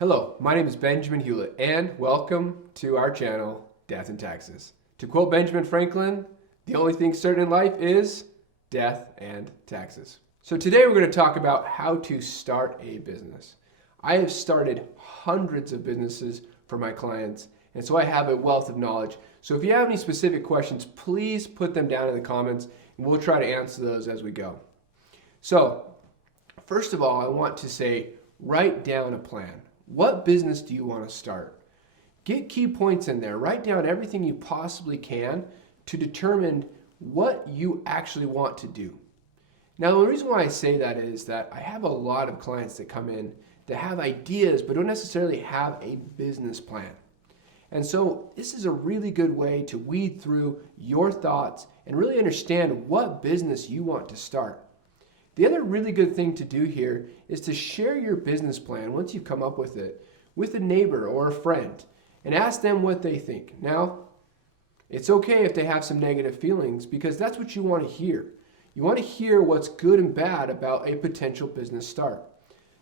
Hello, my name is Benjamin Hewlett, and welcome to our channel, Death and Taxes. To quote Benjamin Franklin, the only thing certain in life is death and taxes. So today we're going to talk about how to start a business. I have started hundreds of businesses for my clients, and so I have a wealth of knowledge. So if you have any specific questions, please put them down in the comments, and we'll try to answer those as we go. So, first of all, I want to say, write down a plan. What business do you want to start? Get key points in there. Write down everything you possibly can to determine what you actually want to do. Now, the reason why I say that is that I have a lot of clients that come in that have ideas but don't necessarily have a business plan. And so this is a really good way to weed through your thoughts and really understand what business you want to start. The other really good thing to do here is to share your business plan once you've come up with it with a neighbor or a friend and ask them what they think. Now, it's okay if they have some negative feelings because that's what you want to hear. You want to hear what's good and bad about a potential business start.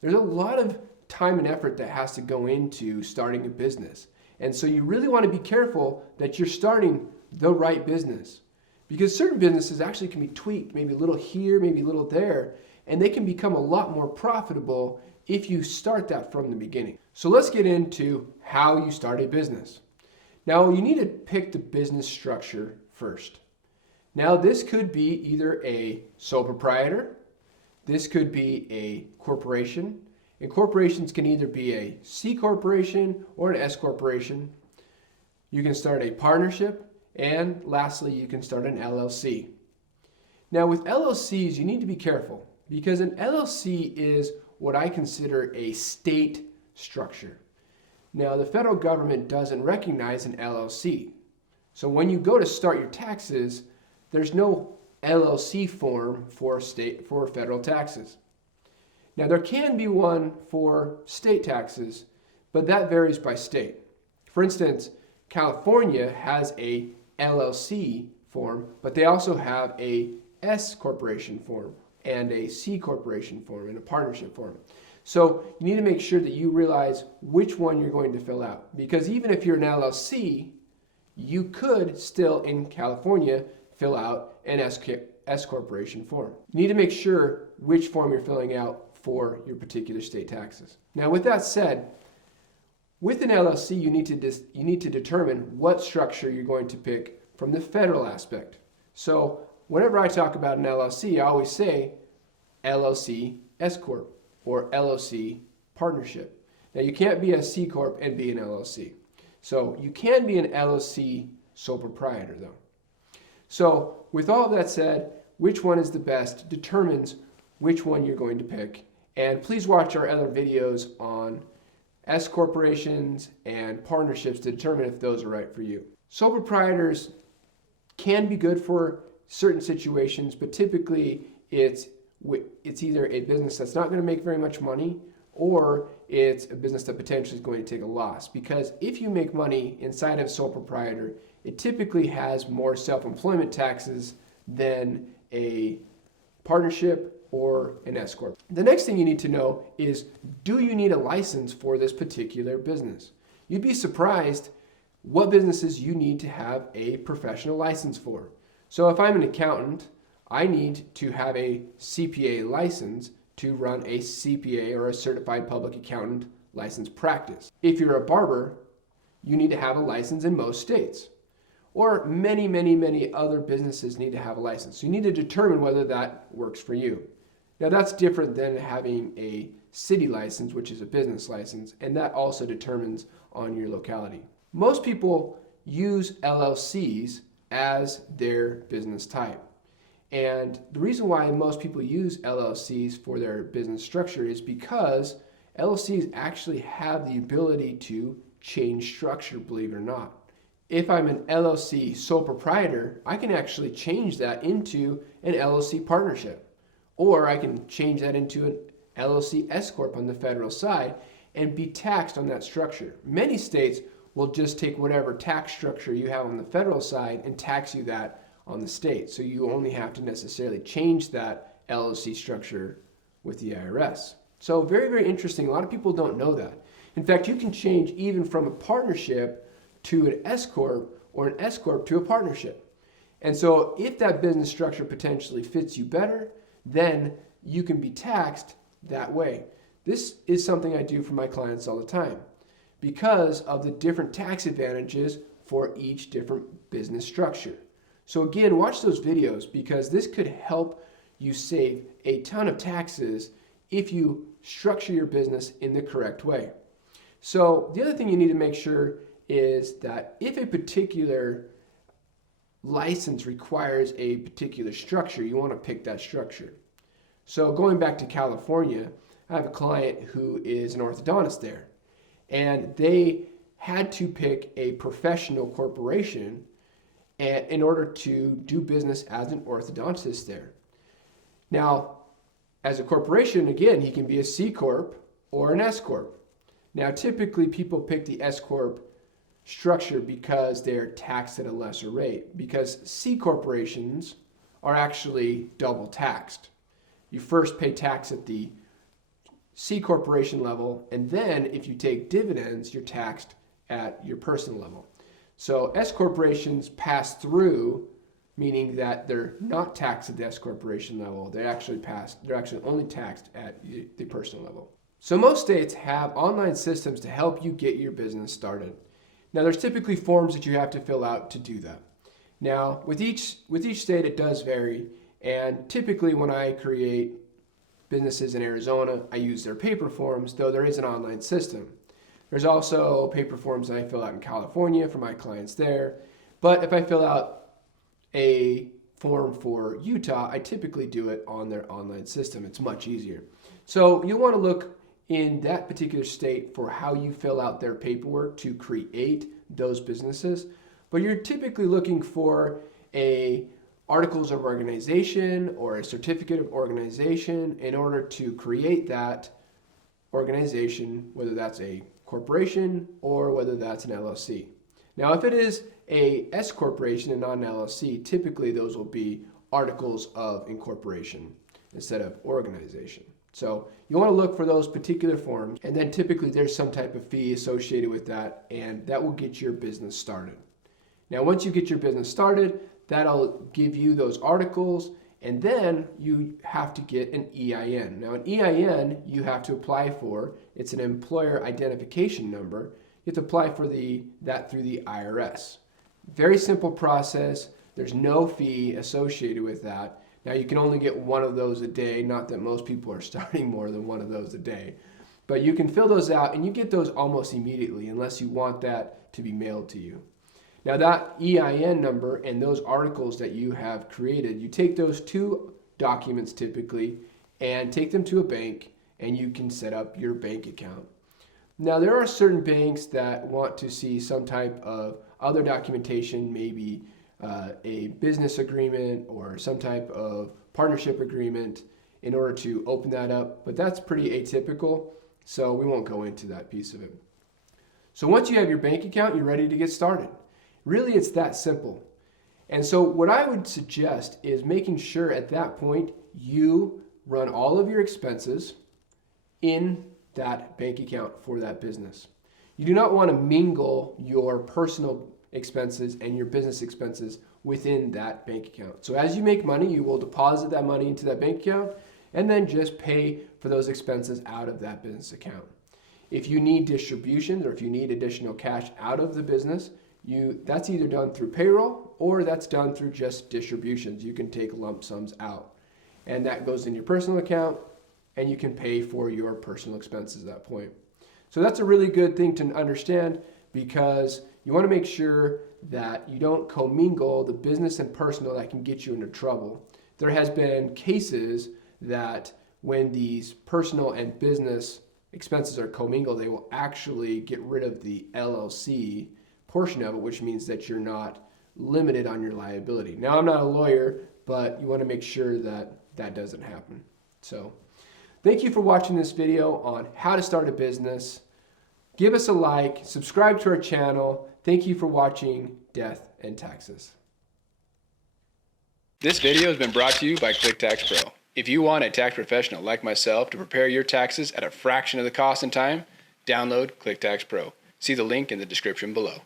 There's a lot of time and effort that has to go into starting a business. And so you really want to be careful that you're starting the right business. Because certain businesses actually can be tweaked, maybe a little here, maybe a little there, and they can become a lot more profitable if you start that from the beginning. So let's get into how you start a business. Now, you need to pick the business structure first. Now, this could be either a sole proprietor, this could be a corporation, and corporations can either be a C corporation or an S corporation. You can start a partnership, and lastly, you can start an LLC. Now with LLCs, you need to be careful because an LLC is what I consider a state structure. Now the federal government doesn't recognize an LLC. So when you go to start your taxes, there's no LLC form for federal taxes. Now there can be one for state taxes, but that varies by state. For instance, California has a LLC form, but they also have a S corporation form and a C corporation form and a partnership form. So you need to make sure that you realize which one you're going to fill out, because even if you're an LLC, you could still in California fill out an S corporation form. You need to make sure which form you're filling out for your particular state taxes. Now with that said, with an LLC, you need to determine what structure you're going to pick from the federal aspect. So whenever I talk about an LLC, I always say LLC Scorp or LLC Partnership. Now you can't be a C Corp and be an LLC. So you can be an LLC sole proprietor though. So with all that said, which one is the best determines which one you're going to pick. And please watch our other videos on S corporations and partnerships to determine if those are right for you. Sole proprietors can be good for certain situations, but typically it's either a business that's not going to make very much money or it's a business that potentially is going to take a loss. Because if you make money inside of a sole proprietor, it typically has more self-employment taxes than a partnership or an S corp. The next thing you need to know is, do you need a license for this particular business? You'd be surprised what businesses you need to have a professional license for. So if I'm an accountant, I need to have a CPA license to run a CPA or a certified public accountant license practice. If you're a barber, you need to have a license in most states. Or many other businesses need to have a license. So you need to determine whether that works for you. Now that's different than having a city license, which is a business license, and that also determines on your locality. Most people use LLCs as their business type. And the reason why most people use LLCs for their business structure is because LLCs actually have the ability to change structure, believe it or not. If I'm an LLC sole proprietor, I can actually change that into an LLC partnership. Or I can change that into an LLC S Corp on the federal side and be taxed on that structure. Many states will just take whatever tax structure you have on the federal side and tax you that on the state. So you only have to necessarily change that LLC structure with the IRS. So very interesting. A lot of people don't know that. In fact, you can change even from a partnership to an S Corp or an S Corp to a partnership. And so if that business structure potentially fits you better, then you can be taxed that way. This is something I do for my clients all the time because of the different tax advantages for each different business structure. So again, watch those videos because this could help you save a ton of taxes if you structure your business in the correct way. So the other thing you need to make sure is that if a particular license requires a particular structure, you want to pick that structure. So going back to California, I have a client who is an orthodontist there, and they had to pick a professional corporation in order to do business as an orthodontist there. Now, as a corporation, again, he can be a C Corp or an S Corp. Now, typically people pick the S Corp structure because they're taxed at a lesser rate, because C corporations are actually double taxed. You first pay tax at the C corporation level, and then if you take dividends, you're taxed at your personal level. So S corporations pass through, meaning that they're not taxed at the S corporation level. They're actually only taxed at the personal level. So most states have online systems to help you get your business started. Now there's typically forms that you have to fill out to do that. Now with each state it does vary, and typically when I create businesses in Arizona, I use their paper forms, though there is an online system. There's also paper forms that I fill out in California for my clients there. But if I fill out a form for Utah, I typically do it on their online system. It's much easier. So you'll want to look in that particular state for how you fill out their paperwork to create those businesses. But you're typically looking for a articles of organization or a certificate of organization in order to create that organization, whether that's a corporation or whether that's an LLC. Now, if it is a S corporation and not an LLC, typically those will be articles of incorporation instead of organization. So you want to look for those particular forms, and then typically there's some type of fee associated with that, and that will get your business started. Now, once you get your business started, that'll give you those articles, and then you have to get an EIN. Now, an EIN you have to apply for. It's an employer identification number. You have to apply for that through the IRS. Very simple process. There's no fee associated with that. Now, you can only get one of those a day, not that most people are starting more than one of those a day. But you can fill those out, and you get those almost immediately unless you want that to be mailed to you. Now, that EIN number and those articles that you have created, you take those two documents typically and take them to a bank, and you can set up your bank account. Now, there are certain banks that want to see some type of other documentation, maybe a business agreement or some type of partnership agreement in order to open that up, but that's pretty atypical, so we won't go into that piece of it. So once you have your bank account, you're ready to get started. Really, it's that simple. And so what I would suggest is making sure at that point you run all of your expenses in that bank account for that business. You do not want to mingle your personal expenses and your business expenses within that bank account. So as you make money, you will deposit that money into that bank account and then just pay for those expenses out of that business account. If you need distributions or if you need additional cash out of the business, that's either done through payroll or that's done through just distributions. You can take lump sums out, and that goes in your personal account, and you can pay for your personal expenses at that point. So that's a really good thing to understand, because you want to make sure that you don't commingle the business and personal that can get you into trouble. There has been cases that when these personal and business expenses are commingled, they will actually get rid of the LLC portion of it, which means that you're not limited on your liability. Now, I'm not a lawyer, but you want to make sure that that doesn't happen. So thank you for watching this video on how to start a business. Give us a like, subscribe to our channel. Thank you for watching Death and Taxes. This video has been brought to you by QuickTax Pro. If you want a tax professional like myself to prepare your taxes at a fraction of the cost and time, Download ClickTax Pro. See the link in the description below.